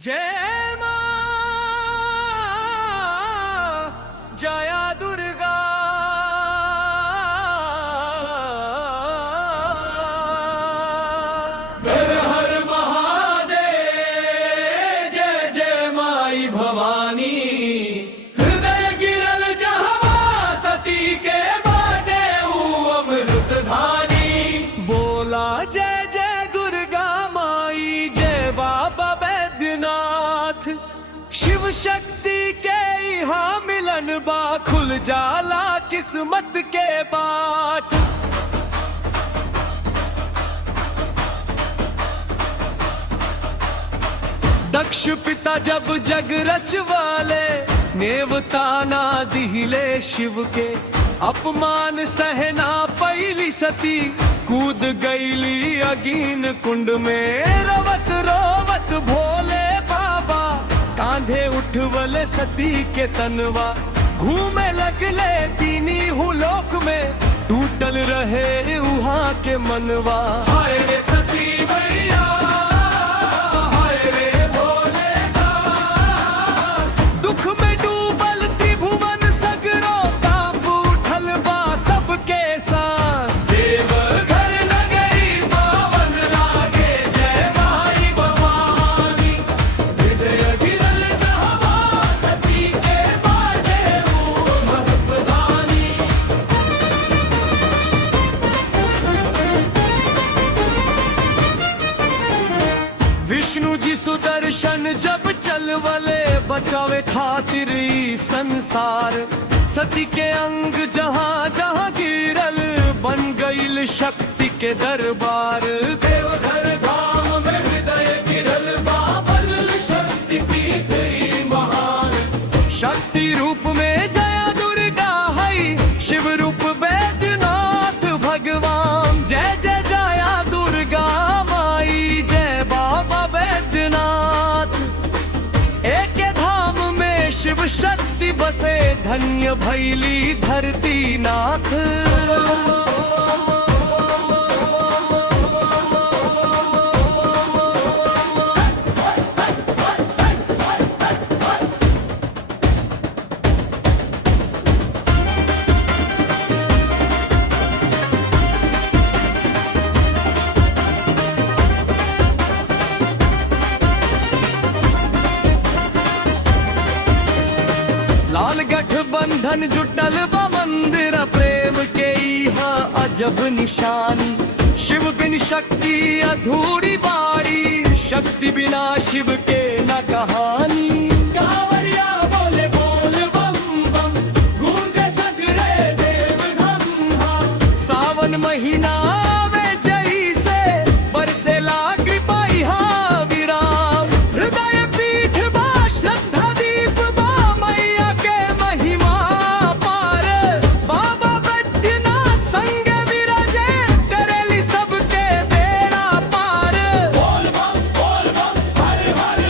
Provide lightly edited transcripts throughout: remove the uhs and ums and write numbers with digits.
जय मां जया दुर्गा। हर हर महादेव जय जय माई भवानी। हृदय गिरल जहवा सती के बाटे अमृत धानी। बोला जय जय दुर्गा माई जय बाबा बैद्यनाथ। शिव शक्ति के यहाँ मिलन बा खुल जाला किस्मत के बाट। दक्ष पिता जब जग रचवाले नेवता ना दिहिले शिव के। अपमान सहना पैली सती कूद गईली अगीन कुंड में। रवत रोवत भोले बाबा कांधे उठवले सती के तनवा। घूमे लगले तीनी हुलोक में टूटल रहे उहाँ के मनवा। हाय रे सती मैया हाय रे भोले नाथ। दुख में डूबल त्रिभुवन सगरो ताप उठल बा सबके सांस। देवघर नगरी पावन लागे जय माई भवानी। हृदय गिरल जहवा सती के बाटे अमृत धानी। विष्णु जी सुदर्शन जब चलवले बचावे खातिर ई संसार। सती के अंग जहाँ जहाँ गिरल बन गईल शक्ति के दरबार। देवघर धाम में हृदय गिरल बाबल शक्ति पीठ ई महान। शक्ति रूप में जया दुर्गा है शिव रूप बैद्यनाथ भगवान। जय जय जया दुर्गा माई जय बाबा बैद्यनाथ। एक धाम में शिव शक्ति बसे धन्य भैली धरती नाथ। लाल गठबंधन जुटल बा मंदिर प्रेम के यहाँ अजब निशानी। शिव बिन शक्ति अधूरी बाड़ी शक्ति बिना शिव के न कहानी। कांवरिया बोले बोल बम बम गूंजे सगरे देव धम धम। सावन महीना आवे जई से बरसेला कृपा यहाँ विराम। हृदय पीठ बा श्रद्धा दीप बा मैया के महिमा पार। बाबा बैद्यनाथ संग विराजे करेली सबके बेड़ा पार। बोल बम हर हर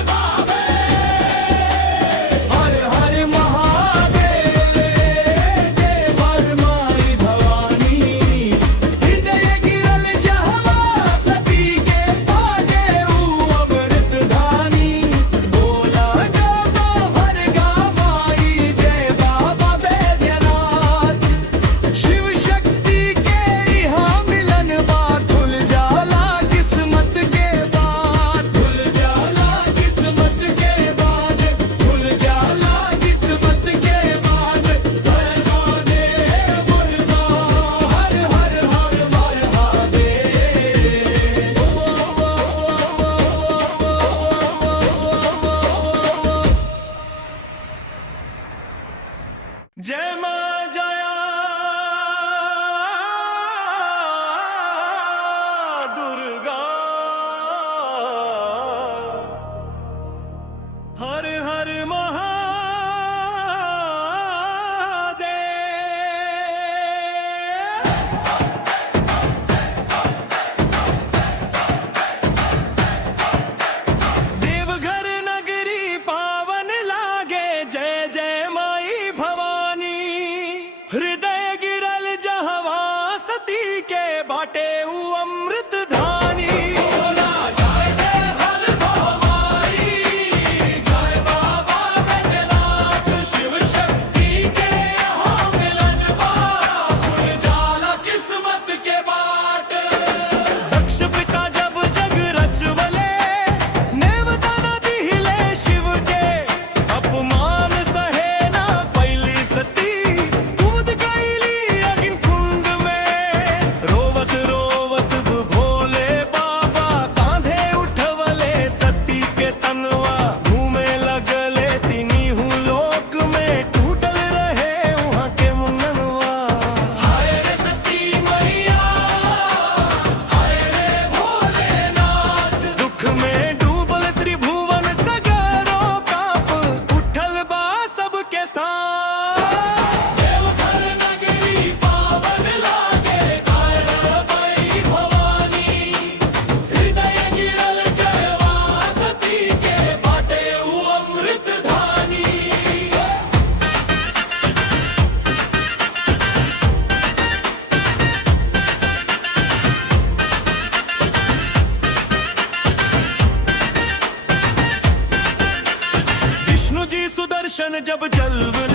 दर्शन जब जल्व